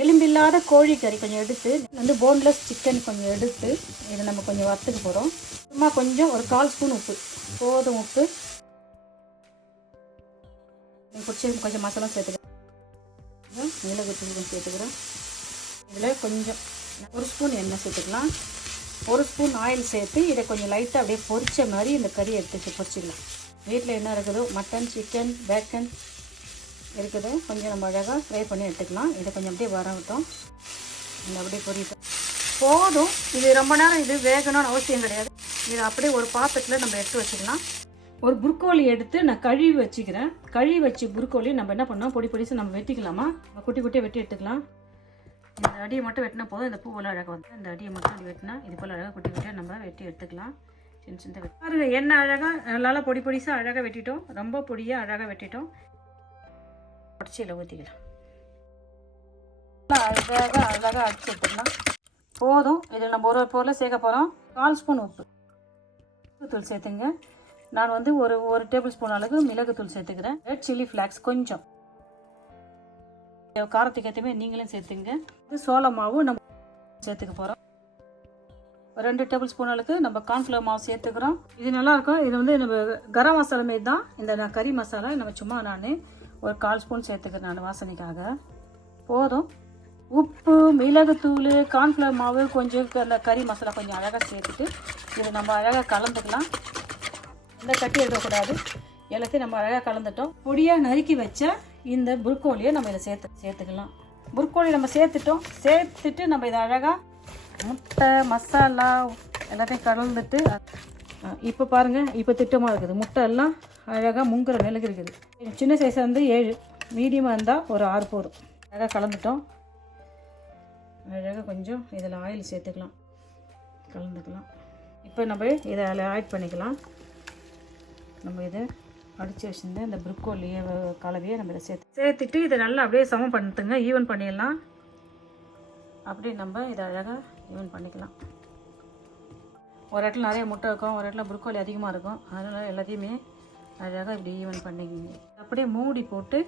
எலும்பில்லாத கோழி கறி கொஞ்சம் எடுத்து வந்து போன்லெஸ் சிக்கன் கொஞ்சம் எடுத்து இதை நம்ம கொஞ்சம் வறுத்துக்க போகிறோம். சும்மா கொஞ்சம் ஒரு 1/4 ஸ்பூன் உப்பு போதும். உப்பு பிடிச்சி கொஞ்சம் மசாலா சேர்த்துக்கிறேன். மிளகுத்தூள் கொஞ்சம் சேர்த்துக்கிறோம். இதில் கொஞ்சம் 1 ஸ்பூன் எண்ணெய் சேர்த்துக்கலாம். 1 ஸ்பூன் ஆயில் சேர்த்து இதை கொஞ்சம் லைட்டாக அப்படியே பொரிச்ச மாதிரி இந்த கறி எடுத்து பொரிச்சிக்கலாம். வீட்டில் என்ன இருக்குதோ மட்டன், சிக்கன், பேக்கன் இருக்குது, கொஞ்சம் நம்ம அழகாக ஃப்ரை பண்ணி எடுத்துக்கலாம். இதை கொஞ்சம் அப்படியே வரட்டும். இந்த அப்படியே பொரியட்டும் போதும். இது ரொம்ப நேரம் இது வேகணும்னு அவசியம் கிடையாது. இதை அப்படியே ஒரு பாத்திரத்தில் நம்ம எடுத்து வச்சுக்கலாம். ஒரு புரோக்கோலி எடுத்து நான் கழுவி வச்சுக்கிறேன். கழுவி வச்சு புரோக்கோலி நம்ம என்ன பண்ணோம், பொடி பொடிச்சு நம்ம வெட்டிக்கலாமா. நம்ம குட்டி குட்டியாக வெட்டி எடுத்துக்கலாம். இந்த அடியை மட்டும் வெட்டினா போதும். இந்த பூவெல்லாம் அழகாக வந்து இந்த அடியை மட்டும் அப்படி வெட்டினா இது போல் அழகாக குட்டி குட்டியாக நம்ம வெட்டி எடுத்துக்கலாம். சின்ன சின்ன வெட்டி பாருங்க, என்ன அழகாக நல்லா பொடி பொடிசாக அழகாக வெட்டிட்டோம். ரொம்ப பொடியாக அழகாக வெட்டிட்டோம். அடிச்சியில் ஊற்றிக்கலாம். அழகாக அழகாக அடிச்சு எடுத்துக்கலாம். போதும். இதில் நம்ம ஒரு பொருளை சேர்க்க போகிறோம். 1/4 ஸ்பூன் உப்பு தூள் சேர்த்துங்க. நான் வந்து ஒரு டேபிள் ஸ்பூன் அளவுக்கு மிளகுத்தூள் சேர்த்துக்கிறேன். ரெட் சில்லி ஃப்ளாக்ஸ் கொஞ்சம், காரத்துக்கு ஏற்றமே நீங்களும் சேர்த்துங்க. இது சோள மாவு நம்ம சேர்த்துக்க போகிறோம். 2 டேபிள் ஸ்பூன் அளவுக்கு நம்ம கார்ன்ஃப்ளவர் மாவு சேர்த்துக்கிறோம். இது நல்லாயிருக்கும். இது வந்து நம்ம கரம் மசாலா மாரி தான். இந்த கறி மசாலா நம்ம சும்மா நான் ஒரு 1/4 ஸ்பூன் சேர்த்துக்கிறேன் நான் வாசனைக்காக. போதும். உப்பு, மிளகுத்தூள், கார்ன்ஃப்ளவர் மாவு, கொஞ்சம் அந்த கறி மசாலா கொஞ்சம் அழகாக சேர்த்துட்டு இதை நம்ம அழகாக கலந்துக்கலாம். இந்த கட்டி எடுக்கக்கூடாது. எல்லாத்தையும் நம்ம அழகாக கலந்துட்டோம். பொடியாக நறுக்கி வச்ச இந்த புரோக்கோலியை நம்ம இதை சேர்த்துக்கலாம். புரோக்கோலி நம்ம சேர்த்துட்டு நம்ம இதை அழகாக முட்டை, மசாலா எல்லாத்தையும் கலந்துட்டு இப்போ பாருங்கள், இப்போ திட்டமாக இருக்குது. முட்டை எல்லாம் அழகாக முங்குற நிலைக்கு இருக்குது. சின்ன சைஸாக வந்து 7, மீடியமாக இருந்தால் ஒரு 6 போதும். அழகாக கலந்துட்டோம். அழகாக கொஞ்சம் இதில் ஆயில் சேர்த்துக்கலாம், கலந்துக்கலாம். இப்போ நம்ம இதை ஆட் பண்ணிக்கலாம். நம்ம இதை அடித்து வச்சுருந்த இந்த புரோக்கோலியை கலவையை நம்ம இதை சேர்த்துட்டு இதை நல்லா அப்படியே சமம் பண்ணுங்க. ஈவன் பண்ணிடலாம். அப்படியே நம்ம இதை அழகாக ஈவன் பண்ணிக்கலாம். ஒரு இடத்துல நிறைய முட்டை இருக்கும், ஒரு இடத்துல புரோக்கோலி அதிகமாக இருக்கும். அதனால் எல்லாத்தையுமே அழகாக இப்படி ஈவன் பண்ணிக்கிங்க. அப்படியே மூடி போட்டு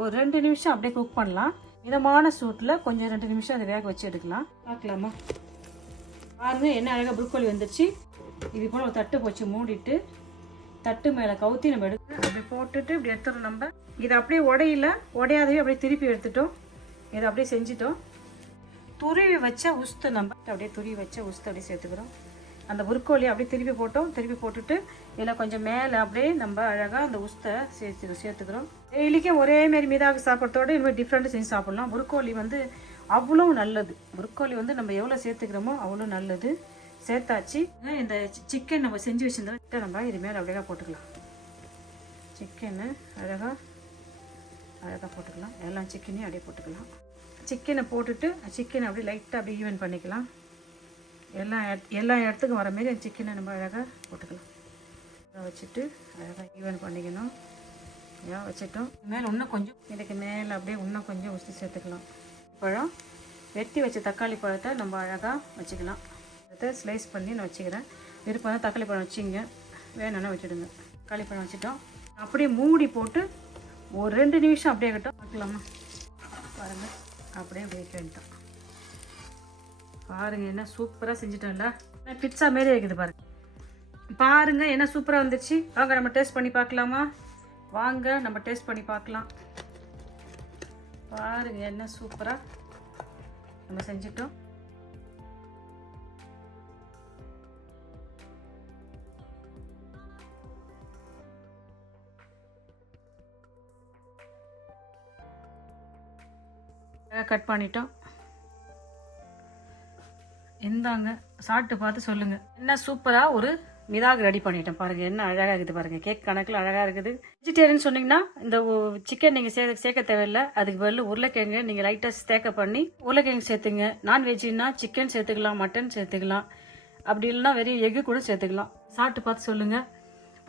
ஒரு 2 நிமிஷம் அப்படியே குக் பண்ணலாம். மிதமான சூட்டில் கொஞ்சம் 2 நிமிஷம் அதை வேக வச்சு எடுக்கலாம். பார்க்கலாமா? பாருங்கள், என்ன அழகாக புரோக்கோலி வந்துடுச்சு. இது போல் ஒரு தட்டு போச்சு மூடிட்டு தட்டு மேலே கவுத்தி நம்ம எடுத்து அப்படி போட்டுட்டு இப்படி எடுத்துடும். நம்ம இதை அப்படியே உடையாதவே அப்படியே திருப்பி எடுத்துட்டோம். இதை அப்படியே செஞ்சிட்டோம். துருவி வச்ச உஸ்து நம்ம அப்படியே துருவி வச்ச உஸ்து அப்படியே சேர்த்துக்கிறோம். அந்த புரோக்கோலி அப்படியே திருப்பி போட்டுட்டு இதில் கொஞ்சம் மேலே அப்படியே நம்ம அழகாக அந்த உஸ்தை சேர்த்துக்கிறோம். டெய்லிக்கும் ஒரே மாரி மீதாக சாப்பிட்றதோடு இனிமேல் டிஃப்ரெண்ட்டு செஞ்சு சாப்பிட்லாம். புரோக்கோலி வந்து அவ்வளோ நல்லது. புரோக்கோலி வந்து நம்ம எவ்வளோ சேர்த்துக்கிறோமோ அவ்வளோ நல்லது. சேர்த்தாச்சு. இந்த சிக்கன் நம்ம செஞ்சு வச்சுருந்தோம், நம்ம இது மேலே அப்படியே போட்டுக்கலாம். சிக்கனை அழகாக போட்டுக்கலாம். எல்லா சிக்கனையும் அப்படியே போட்டுக்கலாம். சிக்கனை போட்டுட்டு சிக்கனை அப்படியே லைட்டாக அப்படியே ஈவன் பண்ணிக்கலாம். எல்லா இடத்துக்கும் வர மாரி சிக்கனை நம்ம அழகாக போட்டுக்கலாம். அதை வச்சுட்டு அழகாக ஈவன் பண்ணிக்கணும். வச்சுட்டோம். மேலே இன்னும் கொஞ்சம் இதுக்கு மேலே அப்படியே இன்னும் கொஞ்சம் உஸ்தி சேர்த்துக்கலாம். பழம் வெட்டி வச்ச தக்காளி பழத்தை நம்ம அழகாக வச்சுக்கலாம். அதை ஸ்லைஸ் பண்ணி நான் வச்சுக்கிறேன். விருப்பம் தான் தக்காளி பழம் வச்சுங்க, வேணும்னா வச்சுடுங்க. தக்காளி பழம் வச்சுட்டோம். அப்படியே மூடி போட்டு ஒரு 2 நிமிஷம் அப்படியே கட்டும். பார்க்கலாமா? பாருங்கள், அப்படியே வைக்க வேண்டாம். பாருங்கள், என்ன சூப்பராக செஞ்சுட்டோம்ல. பிட்ஸா மாரி இருக்குது பாருங்கள் என்ன சூப்பராக வந்துடுச்சு. வாங்க நம்ம டேஸ்ட் பண்ணி பார்க்கலாமா? வாங்க நம்ம டேஸ்ட் பண்ணி பார்க்கலாம். பாருங்கள் என்ன சூப்பராக நம்ம செஞ்சிட்டோம். கட் பண்ணிட்டோம். இந்தாங்க, சாப்பிட்டு பார்த்து சொல்லுங்கள். என்ன சூப்பராக ஒரு மிதாக ரெடி பண்ணிட்டேன். பாருங்கள் என்ன அழகாக இருக்குது. பாருங்கள், கேக் கணக்கில் அழகாக இருக்குது. வெஜிடேரியன் சொன்னீங்கன்னா இந்த சிக்கன் நீங்கள் சேர்க்க தேவையில்லை. அதுக்கு பதில் உருளைக்கிழங்கு நீங்கள் லைட்டாக சேர்க்க பண்ணி உருளைக்கிழங்கு சேர்த்துங்க. நான்வெஜ்ஜுன்னா சிக்கன் சேர்த்துக்கலாம், மட்டன் சேர்த்துக்கலாம். அப்படி இல்லைன்னா வெறும் எக்கு கூட சேர்த்துக்கலாம். சாப்பிட்டு பார்த்து சொல்லுங்கள்.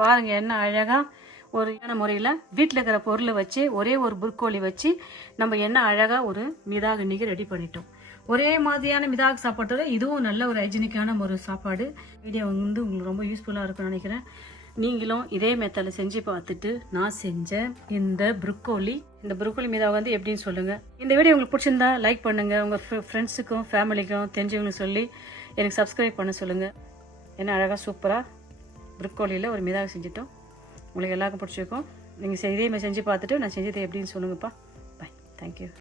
பாருங்கள் என்ன அழகாக ஒரு முறையில் வீட்டில் இருக்கிற பொருளை வச்சு ஒரே ஒரு புரோக்கோலி வச்சு நம்ம என்ன அழகாக ஒரு மிதாக இன்றைக்கி ரெடி பண்ணிட்டோம். ஒரே மாதிரியான மிதாக சாப்பாட்டோட இதுவும் நல்ல ஒரு ஹைஜீனிக்கான ஒரு சாப்பாடு. வீடியோ வந்து உங்களுக்கு ரொம்ப யூஸ்ஃபுல்லாக இருக்கும்னு நினைக்கிறேன். நீங்களும் இதே மெத்தடில் செஞ்சு பார்த்துட்டு நான் செஞ்ச இந்த ப்ரொக்கோலி மீதாக வந்து எப்படின்னு சொல்லுங்கள். இந்த வீடியோ உங்களுக்கு பிடிச்சிருந்தா லைக் பண்ணுங்கள். உங்கள் ஃப்ரெண்ட்ஸுக்கும் ஃபேமிலிக்கும் தெரிஞ்சவங்களுக்கு சொல்லி எனக்கு சப்ஸ்கிரைப் பண்ண சொல்லுங்கள். ஏன்னா அழகாக சூப்பராக ப்ரொக்கோலியில் ஒரு மிதாக செஞ்சுட்டோம். உங்களுக்கு எல்லாருக்கும் பிடிச்சிருக்கும். நீங்கள் இதே மாதிரி செஞ்சு பார்த்துட்டு நான் செஞ்சது எப்படின்னு சொல்லுங்கப்பா. பாய். தேங்க்யூ.